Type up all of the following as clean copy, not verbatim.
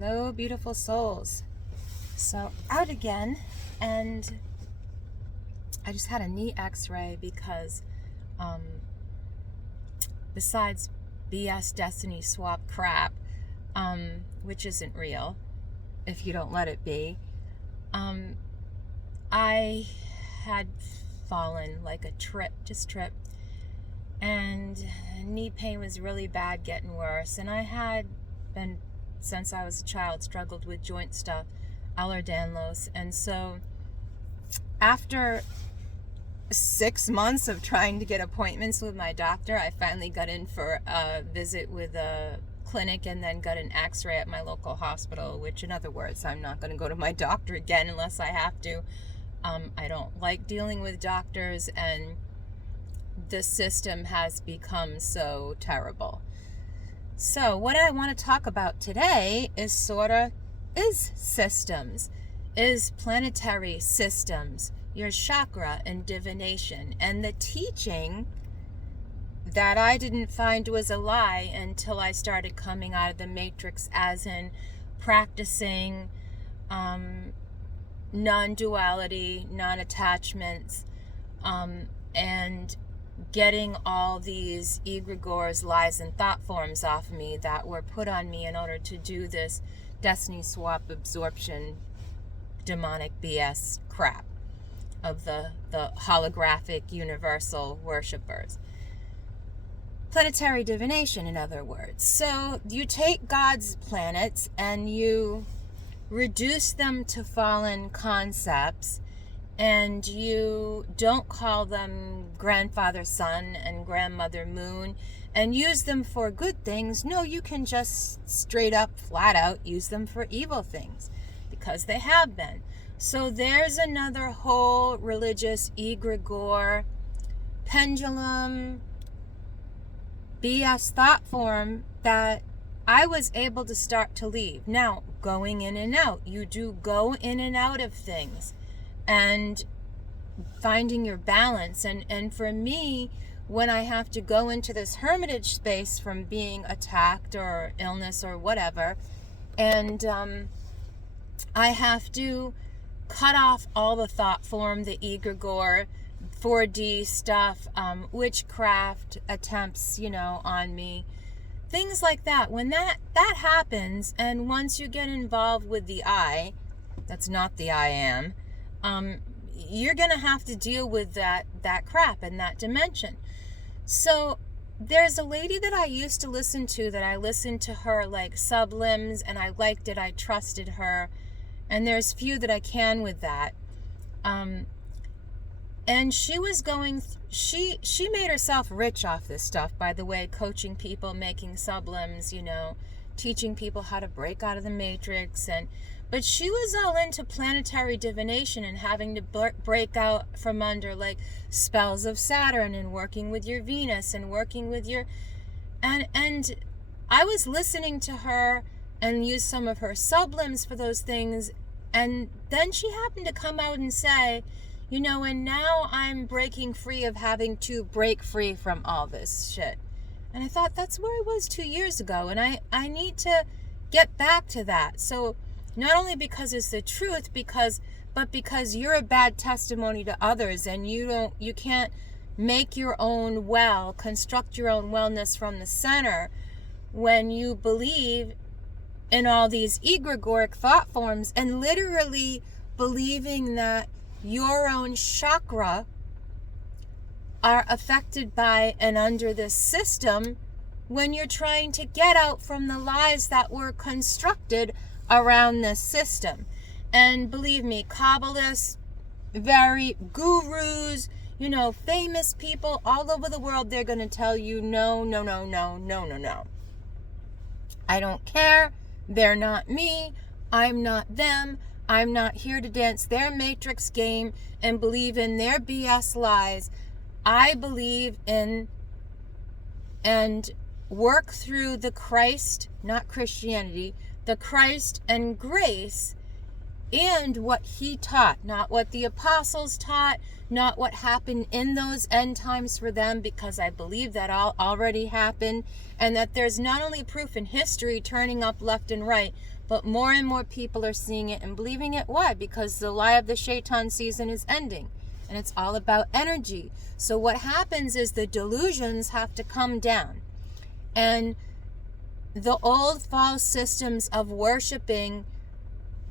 Hello, beautiful souls. So, out again, and I just had a knee x-ray because besides BS destiny swap crap, which isn't real if you don't let it be, I had fallen like a trip, and knee pain was really bad, getting worse, and I had been, since I was a child, struggled with joint stuff, Ehlers-Danlos, and so after 6 months of trying to get appointments with my doctor, I finally got in for a visit with a clinic and then got an x-ray at my local hospital, which, in other words, I'm not going to go to my doctor again unless I have to. I don't like dealing with doctors, and the system has become so terrible. So what I want to talk about today is systems, is planetary systems, your chakra and divination, and the teaching that I didn't find was a lie until I started coming out of the matrix, as in practicing non-duality, non-attachments, and getting all these egregores, lies, and thought forms off me that were put on me in order to do this destiny swap absorption demonic BS crap of the holographic universal worshippers. Planetary divination, in other words. So you take God's planets and you reduce them to fallen concepts, and you don't call them grandfather sun and grandmother moon and use them for good things. No, you can just straight up, flat out use them for evil things, because they have been. So there's another whole religious egregore, pendulum, BS thought form that I was able to start to leave. Now, going in and out, you do go in and out of things, and finding your balance. And for me, when I have to go into this hermitage space from being attacked or illness or whatever, and I have to cut off all the thought form, the egregore, 4D stuff, witchcraft attempts, on me, things like that. When that happens, and once you get involved with the I, that's not the I am, you're going to have to deal with that crap and that dimension. So there's a lady that I used to listen to, that I listened to her like sublims, and I liked it, I trusted her, and there's few that I can with that. And she was she made herself rich off this stuff, by the way, coaching people, making sublims, teaching people how to break out of the matrix, but she was all into planetary divination and having to break out from under like spells of Saturn, and working with your Venus, and working with your, and I was listening to her and use some of her sublims for those things, and then she happened to come out and say, and now I'm breaking free of having to break free from all this shit. And I thought, that's where I was 2 years ago, and I need to get back to that. So not only because it's the truth, but because you're a bad testimony to others, and you can't make your own construct your own wellness from the center when you believe in all these egregoric thought forms, and literally believing that your own chakra are affected by and under this system, when you're trying to get out from the lies that were constructed around this system. And believe me, Kabbalists, very gurus, famous people all over the world, they're going to tell you, no. I don't care. They're not me. I'm not them. I'm not here to dance their matrix game and believe in their BS lies. I believe in and work through the Christ, not Christianity, the Christ and grace and what he taught, not what the apostles taught, not what happened in those end times for them, because I believe that all already happened, and that there's not only proof in history turning up left and right, but more and more people are seeing it and believing it. Why? Because the lie of the Shaitan season is ending, and it's all about energy. So what happens is the delusions have to come down, and the old false systems of worshiping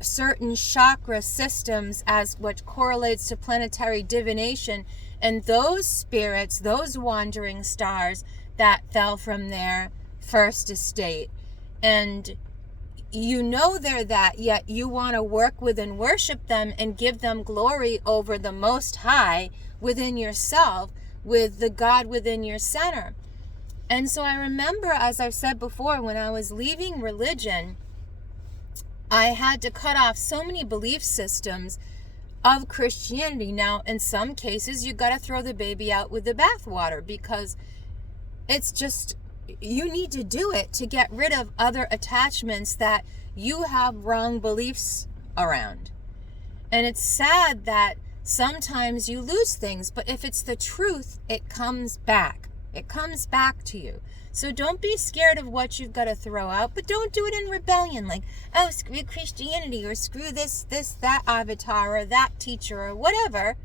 certain chakra systems as what correlates to planetary divination, and those spirits, those wandering stars that fell from their first estate, and you know they're that, yet you want to work with and worship them and give them glory over the Most High within yourself, with the God within your center. And so I remember, as I've said before, when I was leaving religion, I had to cut off so many belief systems of Christianity. Now, in some cases, you got to throw the baby out with the bathwater, because it's just, you need to do it to get rid of other attachments that you have wrong beliefs around. And it's sad that sometimes you lose things, but if it's the truth, it comes back. It comes back to you. So don't be scared of what you've got to throw out, but don't do it in rebellion, like, oh, screw Christianity, or screw this, that avatar, or that teacher, or whatever.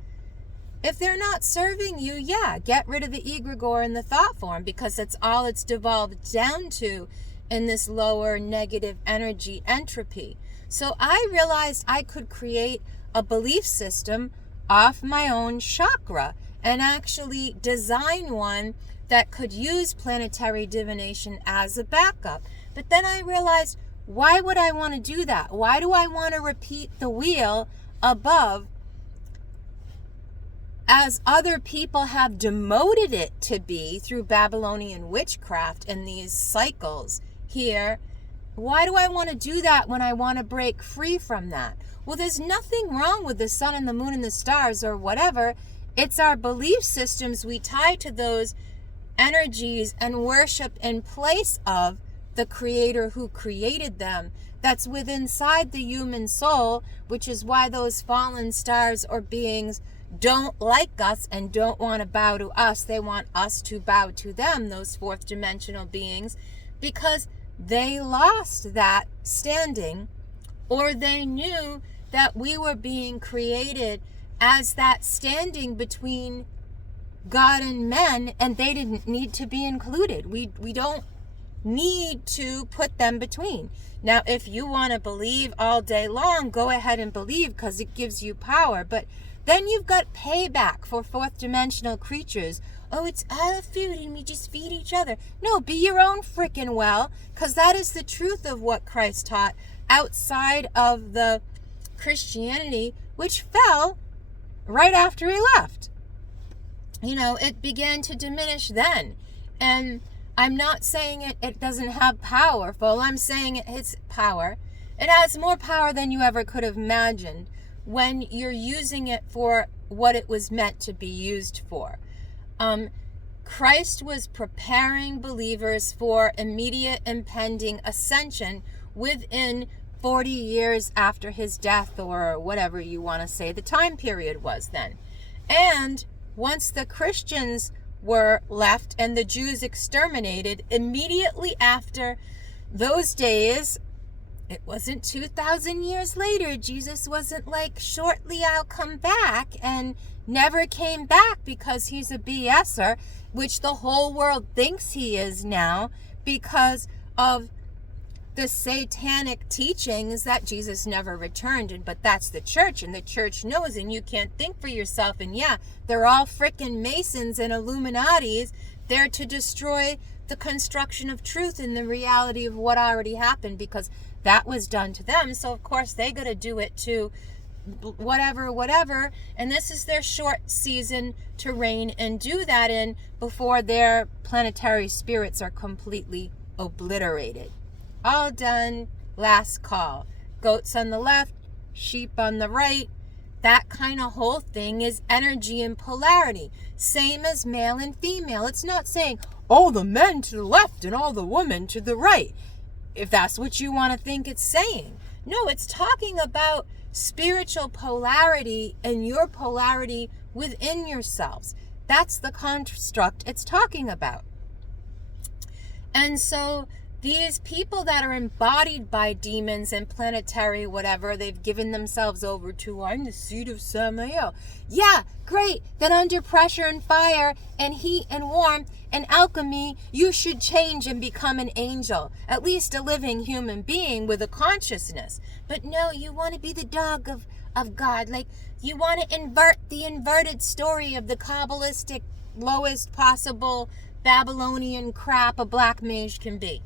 If they're not serving you, yeah, get rid of the egregore and the thought form, because that's all it's devolved down to in this lower negative energy entropy. So I realized I could create a belief system off my own chakra and actually design one that could use planetary divination as a backup. But then I realized, why would I want to do that? Why do I want to repeat the wheel above, as other people have demoted it to be through Babylonian witchcraft and these cycles here? Why do I want to do that when I want to break free from that? Well, there's nothing wrong with the sun and the moon and the stars or whatever. It's our belief systems we tie to those energies and worship in place of the creator who created them. That's within inside the human soul, which is why those fallen stars or beings don't like us and don't want to bow to us. They want us to bow to them, those fourth dimensional beings, because they lost that standing, or they knew that we were being created as that standing between God and men, and they didn't need to be included. We don't need to put them between. Now, if you want to believe all day long, go ahead and believe, because it gives you power. But then you've got payback for fourth dimensional creatures. Oh, it's all food and we just feed each other. No, be your own freaking well, because that is the truth of what Christ taught outside of the Christianity, which fell right after he left. You know, it began to diminish then. And I'm not saying it doesn't have power. Well, I'm saying it has power. It has more power than you ever could have imagined when you're using it for what it was meant to be used for. Christ was preparing believers for immediate impending ascension within 40 years after his death, or whatever you want to say the time period was then. And once the Christians were left and the Jews exterminated, immediately after those days, it wasn't 2,000 years later. Jesus wasn't like, shortly I'll come back, and never came back because he's a BSer, which the whole world thinks he is now because of the satanic teachings that Jesus never returned. But that's the church, and the church knows, and you can't think for yourself. And yeah, they're all frickin' Masons and Illuminatis. They're to destroy the construction of truth and the reality of what already happened, because that was done to them. So of course they gotta do it to whatever. And this is their short season to reign and do that in before their planetary spirits are completely obliterated. All done, last call. Goats on the left, sheep on the right. That kind of whole thing is energy and polarity. Same as male and female. It's not saying all the men to the left and all the women to the right, if that's what you want to think it's saying. No, it's talking about spiritual polarity and your polarity within yourselves. That's the construct it's talking about. And so these people that are embodied by demons and planetary whatever, they've given themselves over to, I'm the seed of Samael. Yeah, great. Then under pressure and fire and heat and warmth and alchemy, you should change and become an angel. At least a living human being with a consciousness. But no, you want to be the dog of God. Like, you want to invert the inverted story of the Kabbalistic lowest possible Babylonian crap a black mage can be.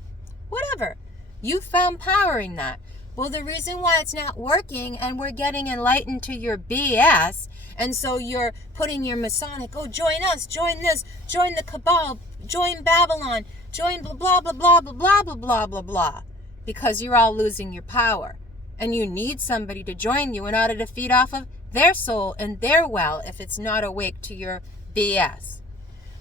Whatever. You found power in that. Well, the reason why it's not working and we're getting enlightened to your BS, and so you're putting your Masonic, oh, join us, join this, join the Cabal, join Babylon, join blah, blah, blah, blah, blah, blah, blah, blah, blah, blah, because you're all losing your power. And you need somebody to join you in order to feed off of their soul and their well if it's not awake to your BS.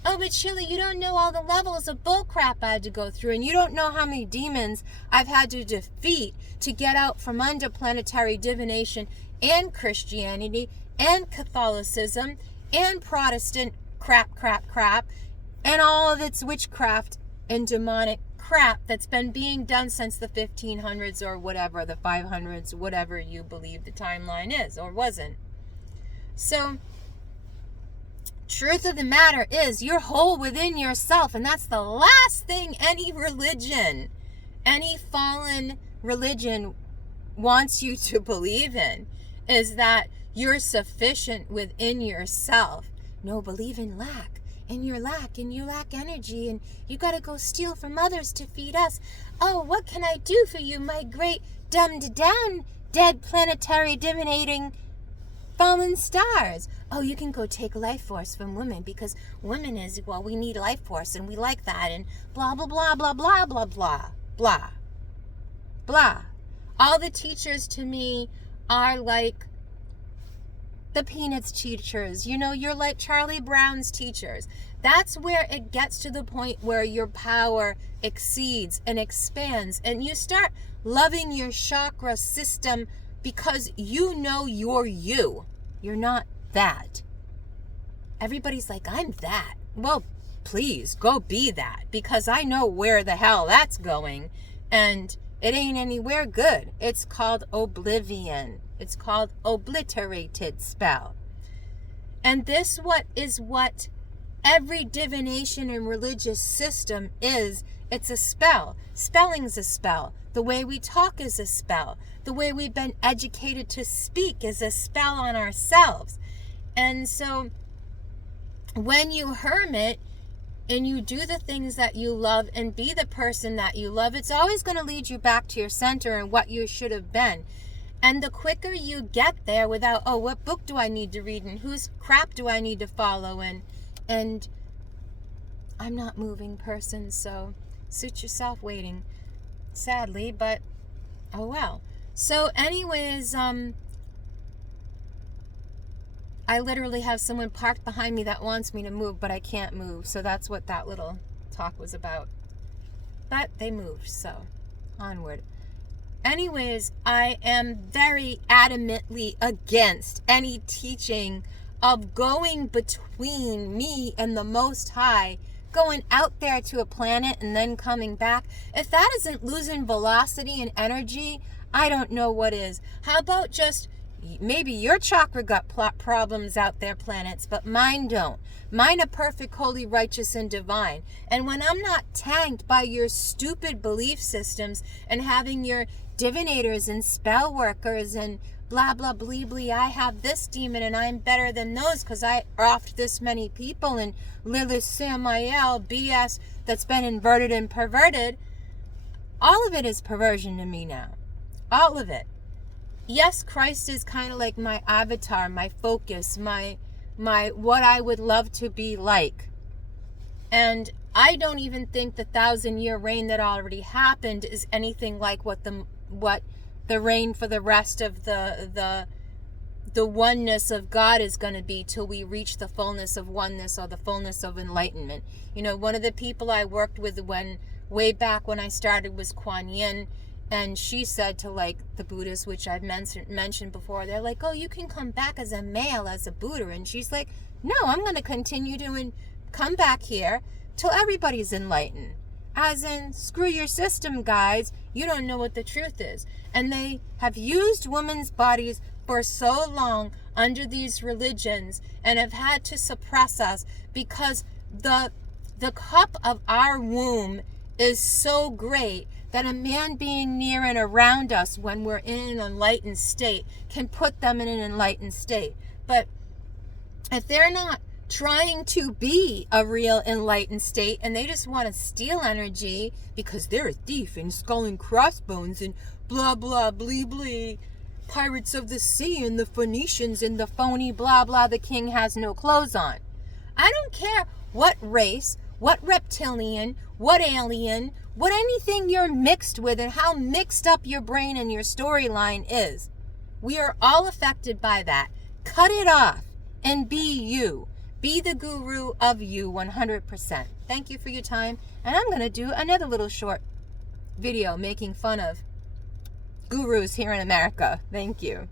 Oh, but Sheila, you don't know all the levels of bullcrap I had to go through, and you don't know how many demons I've had to defeat to get out from under planetary divination and Christianity and Catholicism and Protestant crap, and all of its witchcraft and demonic crap that's been being done since the 1500s or whatever, the 500s, whatever you believe the timeline is or wasn't. So, truth of the matter is, you're whole within yourself, and that's the last thing any religion, any fallen religion wants you to believe in, is that you're sufficient within yourself. No, believe in lack, and you lack energy, and you gotta go steal from others to feed us. Oh, what can I do for you, my great dumbed down, dead planetary divinating fallen stars? Oh, you can go take life force from women because women is, well, we need life force and we like that and blah, blah, blah, blah, blah, blah, blah, blah, blah. All the teachers to me are like the Peanuts teachers. You know, you're like Charlie Brown's teachers. That's where it gets to the point where your power exceeds and expands and you start loving your chakra system because you know you're you. You're not that. Everybody's like, I'm that. Well, please go be that, because I know where the hell that's going and it ain't anywhere good. It's called oblivion. It's called obliterated spell. And this is what every divination and religious system is. It's a spell. Spelling's a spell. The way we talk is a spell. The way we've been educated to speak is a spell on ourselves. And so when you hermit and you do the things that you love and be the person that you love, it's always going to lead you back to your center and what you should have been. And the quicker you get there without, oh, what book do I need to read and whose crap do I need to follow? And I'm not moving person, so suit yourself waiting. Sadly, but oh well. So anyways, I literally have someone parked behind me that wants me to move, but I can't move. So that's what that little talk was about. But they moved, so onward. Anyways, I am very adamantly against any teaching of going between me and the Most High, going out there to a planet and then coming back. If that isn't losing velocity and energy, I don't know what is. How about just, maybe your chakra got problems out there, planets, but mine don't. Mine are perfect, holy, righteous, and divine. And when I'm not tanked by your stupid belief systems and having your divinators and spell workers and blah, blah, blee, blee, I have this demon and I'm better than those because I offed this many people and Lilith Samael BS that's been inverted and perverted, all of it is perversion to me now. All of it. Yes, Christ is kind of like my avatar, my focus, my what I would love to be like. And I don't even think the 1,000-year reign that already happened is anything like what the reign for the rest of the oneness of God is going to be till we reach the fullness of oneness or the fullness of enlightenment. You know, one of the people I worked with way back when I started was Kuan Yin, And she said to like the Buddhists, which I've mentioned before, they're like, oh, you can come back as a male, as a Buddha. And she's like, no, I'm going to continue to come back here till everybody's enlightened. As in, screw your system, guys. You don't know what the truth is. And they have used women's bodies for so long under these religions and have had to suppress us because the cup of our womb is so great that a man being near and around us when we're in an enlightened state can put them in an enlightened state. But if they're not trying to be a real enlightened state and they just want to steal energy because they're a thief and skull and crossbones and blah blah blee blee, pirates of the sea and the Phoenicians and the phony blah blah, the king has no clothes on. I don't care what race, what reptilian, what alien, what anything you're mixed with and how mixed up your brain and your storyline is. We are all affected by that. Cut it off and be you. Be the guru of you 100%. Thank you for your time. And I'm going to do another little short video making fun of gurus here in America. Thank you.